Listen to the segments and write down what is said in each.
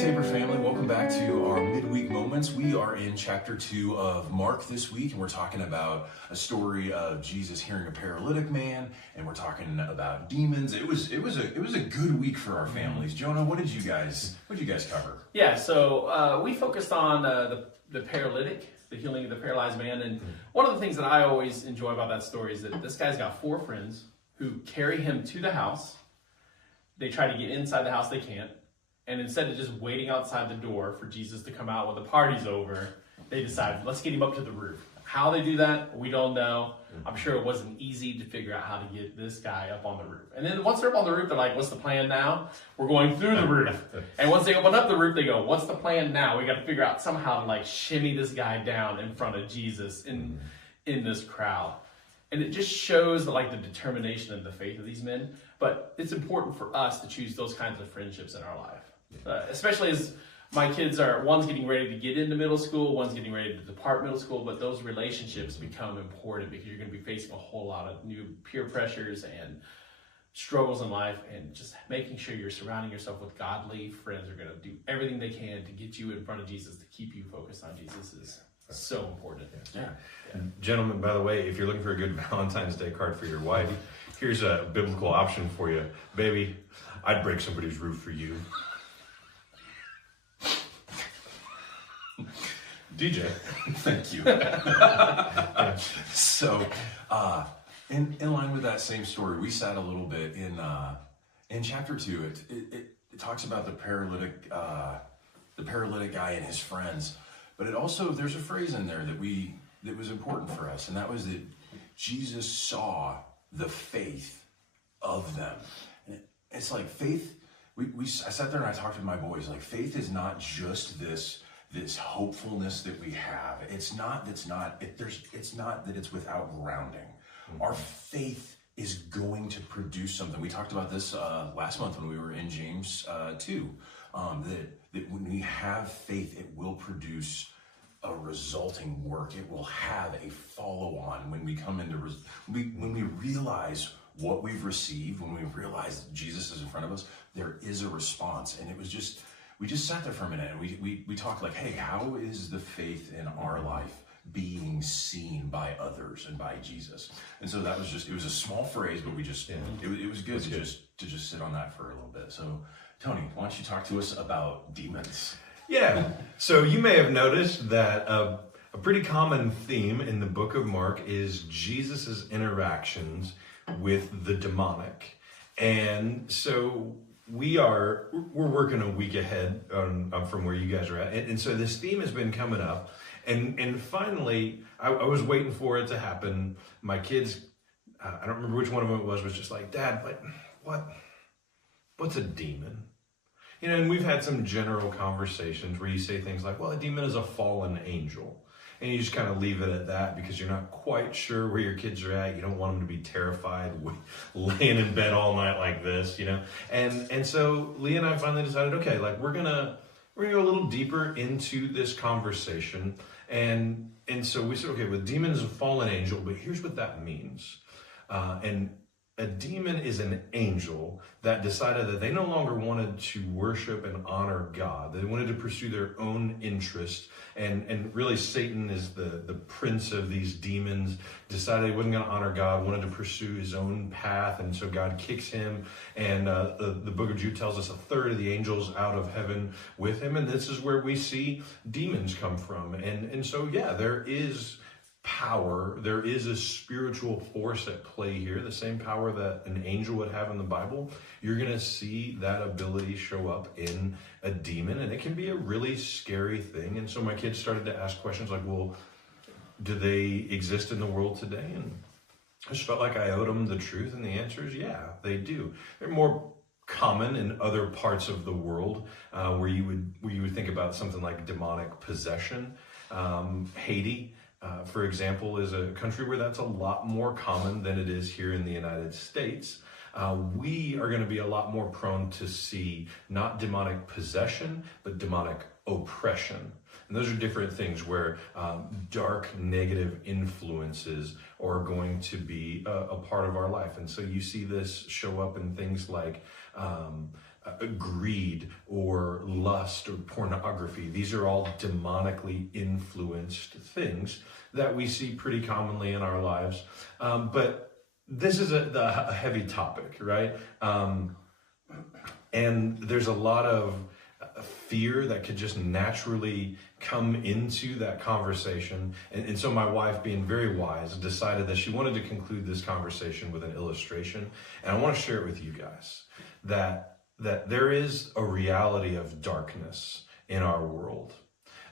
Tabor family, welcome back to our Midweek Moments. We are in chapter 2 of Mark this week, and we're talking about a story of Jesus healing a paralytic man, and we're talking about demons. It was a good week for our families. Jonah, what did you guys cover? Yeah, so we focused on the paralytic, the healing of the paralyzed man, and one of the things that I always enjoy about that story is that this guy's got 4 friends who carry him to the house. They try to get inside the house, they can't. And instead of just waiting outside the door for Jesus to come out when the party's over, they decide, let's get him up to the roof. How they do that, we don't know. I'm sure it wasn't easy to figure out how to get this guy up on the roof. And then once they're up on the roof, they're like, what's the plan now? We're going through the roof. And once they open up the roof, they go, what's the plan now? We got to figure out somehow to like shimmy this guy down in front of Jesus in this crowd. And it just shows the determination and the faith of these men. But it's important for us to choose those kinds of friendships in our life. Especially as my kids one's getting ready to get into middle school, one's getting ready to depart middle school, but those relationships become important because you're going to be facing a whole lot of new peer pressures and struggles in life, and just making sure you're surrounding yourself with godly friends who are going to do everything they can to get you in front of Jesus, to keep you focused on Jesus is so important. Yeah. And gentlemen, by the way, if you're looking for a good Valentine's Day card for your wife, here's a biblical option for you. Baby, I'd break somebody's roof for you. DJ. Thank you. So, in line with that same story, we sat a little bit in chapter 2. It talks about the paralytic guy and his friends, but it also, there's a phrase in there that was important for us, and that was that Jesus saw the faith of them. And it's like faith. I sat there and I talked to my boys. Like, faith is not just this hopefulness that we have. It's not that it's without grounding. Our faith is going to produce something. We talked about this last month when we were in James 2. That when we have faith, it will produce a resulting work. It will have a follow-on when we come into when we realize what we've received, when we realize that Jesus is in front of us, there is a response. And it was just, we just sat there for a minute and we talked like, hey, how is the faith in our life being seen by others and by Jesus? And so that was just, it was a small phrase, but we just, it was good to just sit on that for a little bit. So Tony, why don't you talk to us about demons? Yeah. So you may have noticed that a pretty common theme in the book of Mark is Jesus's interactions with the demonic. And so we're working a week ahead from where you guys are at. And so this theme has been coming up. And finally, I was waiting for it to happen. My kids, I don't remember which one of them it was just like, Dad, what's a demon? You know, and we've had some general conversations where you say things like, well, a demon is a fallen angel. And you just kind of leave it at that because you're not quite sure where your kids are at. You don't want them to be terrified laying in bed all night like this, you know. And so Leah and I finally decided, okay, we're gonna go a little deeper into this conversation. And so we said, okay, well, demon is a fallen angel, but here's what that means. And a demon is an angel that decided that they no longer wanted to worship and honor God. They wanted to pursue their own interest. And really Satan is the prince of these demons, decided he wasn't going to honor God, wanted to pursue his own path. And so God kicks him. And the book of Jude tells us 1/3 of the angels out of heaven with him. And this is where we see demons come from. And so, yeah, there is power, there is a spiritual force at play here, the same power that an angel would have in the Bible. You're going to see that ability show up in a demon, and it can be a really scary thing. And so my kids started to ask questions like, well, do they exist in the world today? And I just felt like I owed them the truth, and the answer is yeah, they do. They're more common in other parts of the world where you would think about something like demonic possession. Haiti, for example, is a country where that's a lot more common than it is here in the United States. We are going to be a lot more prone to see not demonic possession, but demonic oppression. And those are different things where dark, negative influences are going to be a part of our life. And so you see this show up in things like greed or lust or pornography. These are all demonically influenced things that we see pretty commonly in our lives. But this is a heavy topic, right? And there's a lot of fear that could just naturally come into that conversation. And so my wife, being very wise, decided that she wanted to conclude this conversation with an illustration. And I want to share it with you guys, that there is a reality of darkness in our world.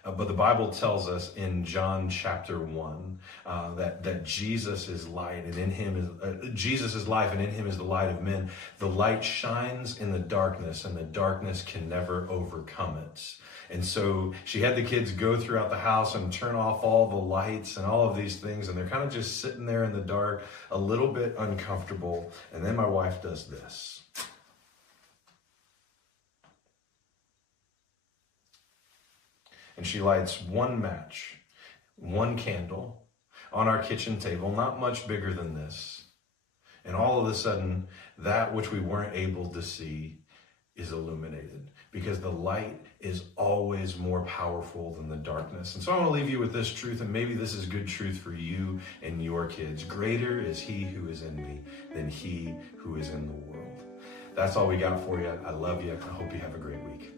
But the Bible tells us in John chapter 1 that Jesus is light, and in him is Jesus is life, and in him is the light of men. The light shines in the darkness, and the darkness can never overcome it. And so she had the kids go throughout the house and turn off all the lights and all of these things, and they're kind of just sitting there in the dark, a little bit uncomfortable. And then my wife does this. And she lights one match, one candle on our kitchen table, not much bigger than this. And all of a sudden, that which we weren't able to see is illuminated, because the light is always more powerful than the darkness. And so I want to leave you with this truth, and maybe this is good truth for you and your kids. Greater is he who is in me than he who is in the world. That's all we got for you. I love you. I hope you have a great week.